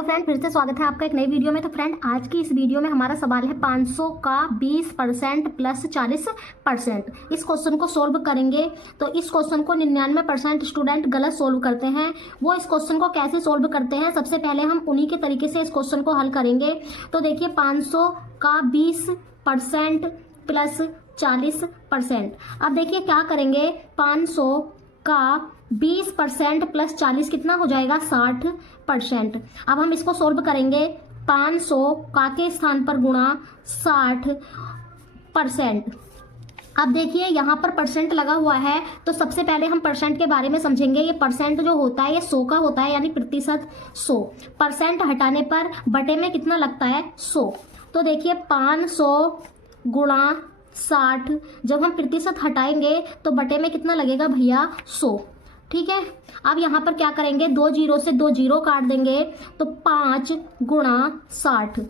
Hello friend, फिर से स्वागत है आपका एक नई वीडियो में। तो फ्रेंड, आज की इस वीडियो में हमारा सवाल है 500 का 20% प्लस 40%। इस क्वेश्चन को सोल्व करेंगे। तो इस क्वेश्चन को 99% स्टूडेंट गलत सोल्व करते हैं। वो इस क्वेश्चन को कैसे सोल्व करते हैं, सबसे पहले हम उन्हीं के तरीके से इस क्वेश्चन को हल करेंगे। तो देखिए, 500 का 20% प्लस 40%। अब देखिए क्या करेंगे, 500 का 20% प्लस 40 कितना हो जाएगा, 60%। अब हम इसको सोल्व करेंगे। 500 का के स्थान पर गुणा 60%। अब देखिए यहाँ पर परसेंट लगा हुआ है, तो सबसे पहले हम परसेंट के बारे में समझेंगे। ये परसेंट जो होता है ये 100 का होता है, यानी प्रतिशत 100। परसेंट हटाने पर बटे में कितना लगता है, 100। तो देखिए 500 गुणा 60, जब हम प्रतिशत हटाएंगे तो बटे में कितना लगेगा भैया, 100। ठीक है। अब यहाँ पर क्या करेंगे, 2 जीरो से 2 जीरो काट देंगे, तो 5 गुणा 60।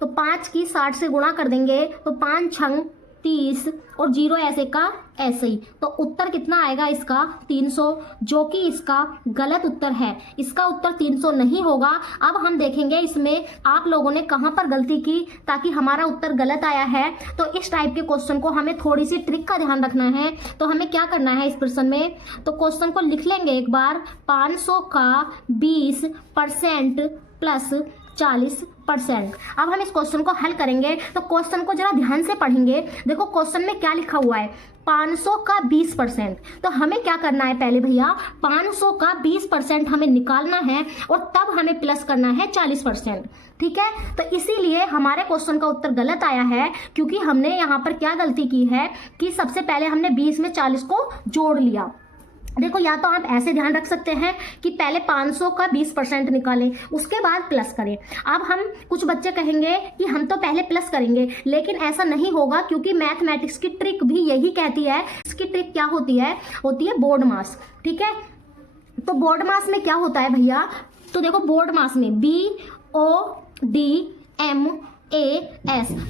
तो 5 की 60 से गुणा कर देंगे, तो 5 छंग 30 और जीरो ऐसे का ऐसे ही। तो उत्तर कितना आएगा इसका, 300, जो कि इसका गलत उत्तर है। इसका उत्तर 300 नहीं होगा। अब हम देखेंगे इसमें आप लोगों ने कहाँ पर गलती की ताकि हमारा उत्तर गलत आया है। तो इस टाइप के क्वेश्चन को हमें थोड़ी सी ट्रिक का ध्यान रखना है। तो हमें क्या करना है इस प्रश्न में, तो क्वेश्चन को लिख लेंगे एक बार। 500 का 20% प्लस 40%। अब हम इस क्वेश्चन को हल करेंगे। तो क्वेश्चन को जरा ध्यान से पढ़ेंगे। देखो क्वेश्चन में क्या लिखा हुआ है, 500 का 20%। तो हमें क्या करना है, पहले भैया 500 का 20% हमें निकालना है और तब हमें प्लस करना है 40%। ठीक है। तो इसीलिए हमारे क्वेश्चन का उत्तर गलत आया है, क्योंकि हमने यहाँ पर क्या गलती की है कि सबसे पहले हमने 20 में 40 को जोड़ लिया। देखो, या तो आप ऐसे ध्यान रख सकते हैं कि पहले 500 का 20% निकालें, उसके बाद प्लस करें। अब हम कुछ बच्चे कहेंगे कि हम तो पहले प्लस करेंगे, लेकिन ऐसा नहीं होगा, क्योंकि मैथमेटिक्स की ट्रिक भी यही कहती है। इसकी ट्रिक क्या होती है बोर्ड मास। ठीक है। तो बोर्ड मास में क्या होता है भैया, तो देखो बोर्ड मास में BODMAS,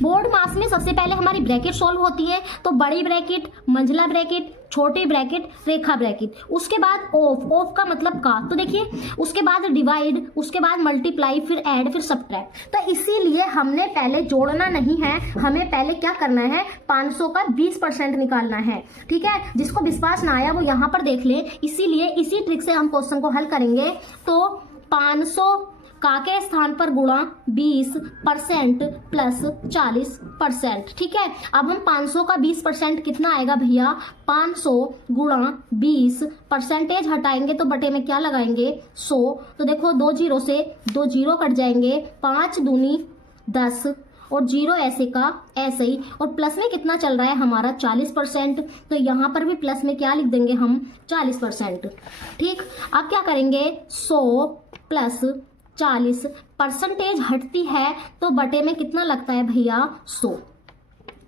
बोर्ड मास में सबसे पहले हमारी ब्रैकेट सॉल्व होती है। तो बड़ी ब्रैकेट, मंझला ब्रैकेट, छोटी ब्रैकेट, रेखा ब्रैकेट, उसके बाद ऑफ का मतलब का। तो देखिए उसके बाद डिवाइड, उसके बाद मल्टीप्लाई, फिर ऐड, फिर सब्ट्रैक्ट। तो इसीलिए हमने पहले जोड़ना नहीं है, हमें पहले क्या करना है, 500 का 20% निकालना है। ठीक है। जिसको विश्वास ना आया वो यहाँ पर देख ले। इसीलिए इसी ट्रिक से हम क्वेश्चन को हल करेंगे। तो 500 का के स्थान पर गुणा 20% प्लस 40%। ठीक है। अब हम 500 का 20% कितना आएगा भैया, 500 गुणा 20, परसेंटेज हटाएंगे तो बटे में क्या लगाएंगे, 100। तो देखो 2 जीरो से 2 जीरो कट जाएंगे, 5 दूनी 10 और जीरो ऐसे का ऐसे ही। और प्लस में कितना चल रहा है हमारा, 40%। तो यहाँ पर भी प्लस में क्या लिख देंगे हम, 40%। ठीक। अब क्या करेंगे, 100 प्लस 40, परसेंटेज हटती है तो बटे में कितना लगता है भैया, 100।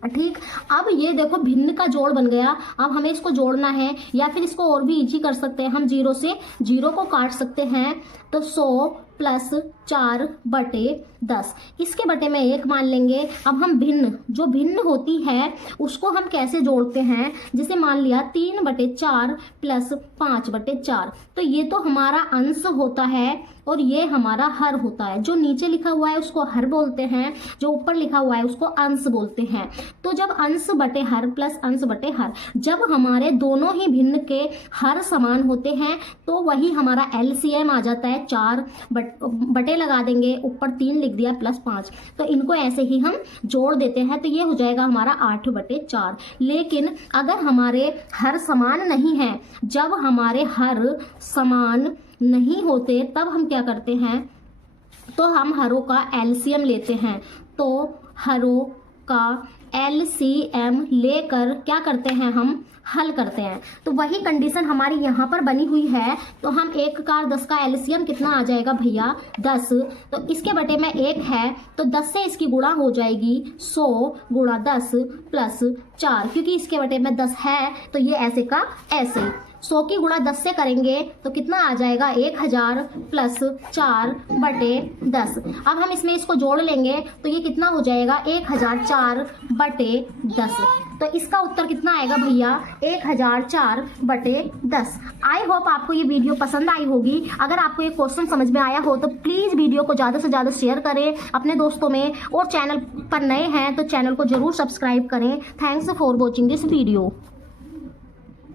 ठीक। अब ये देखो भिन्न का जोड़ बन गया। अब हमें इसको जोड़ना है, या फिर इसको और भी इजी कर सकते हैं, हम जीरो से जीरो को काट सकते हैं। तो 100 प्लस 4 बटे 10, इसके बटे में 1 मान लेंगे। अब हम भिन्न, जो भिन्न होती है उसको हम कैसे जोड़ते हैं, जैसे मान लिया 3 बटे 4 प्लस 5 बटे 4। तो ये तो हमारा अंश होता है और ये हमारा हर होता है। जो नीचे लिखा हुआ है उसको हर बोलते हैं, जो ऊपर लिखा हुआ है उसको अंश बोलते हैं। तो जब अंश बटे हर प्लस अंश बटे हर, जब हमारे दोनों ही भिन्न के हर समान होते हैं तो वही हमारा LCM आ जाता है। 4 बटे लगा देंगे, ऊपर 3 लिख दिया प्लस 5। तो इनको ऐसे ही हम जोड़ देते हैं, तो ये हो जाएगा हमारा 8 बटे 4। लेकिन अगर हमारे हर समान नहीं है, जब हमारे हर समान नहीं होते तब हम क्या करते हैं, तो हम हरों का LCM लेते हैं। तो हरों का LCM लेकर क्या करते हैं, हम हल करते हैं। तो वही कंडीशन हमारी यहाँ पर बनी हुई है। तो हम 1 का 10 का LCM कितना आ जाएगा भैया, 10। तो इसके बटे में 1 है, तो 10 से इसकी गुणा हो जाएगी, 100 गुणा 10 प्लस 4, क्योंकि इसके बटे में 10 है तो ये ऐसे का ऐसे। 100 की गुणा 10 से करेंगे तो कितना आ जाएगा 1000 प्लस 4/10। अब हम इसमें इसको जोड़ लेंगे तो ये कितना हो जाएगा 1004/10। तो इसका उत्तर कितना आएगा भैया 1004/10। आई होप आपको ये वीडियो पसंद आई होगी। अगर आपको ये क्वेश्चन समझ में आया हो तो प्लीज़ वीडियो को ज़्यादा से ज़्यादा शेयर करें अपने दोस्तों में, और चैनल पर नए हैं तो चैनल को जरूर सब्सक्राइब करें। Thanks for watching this video.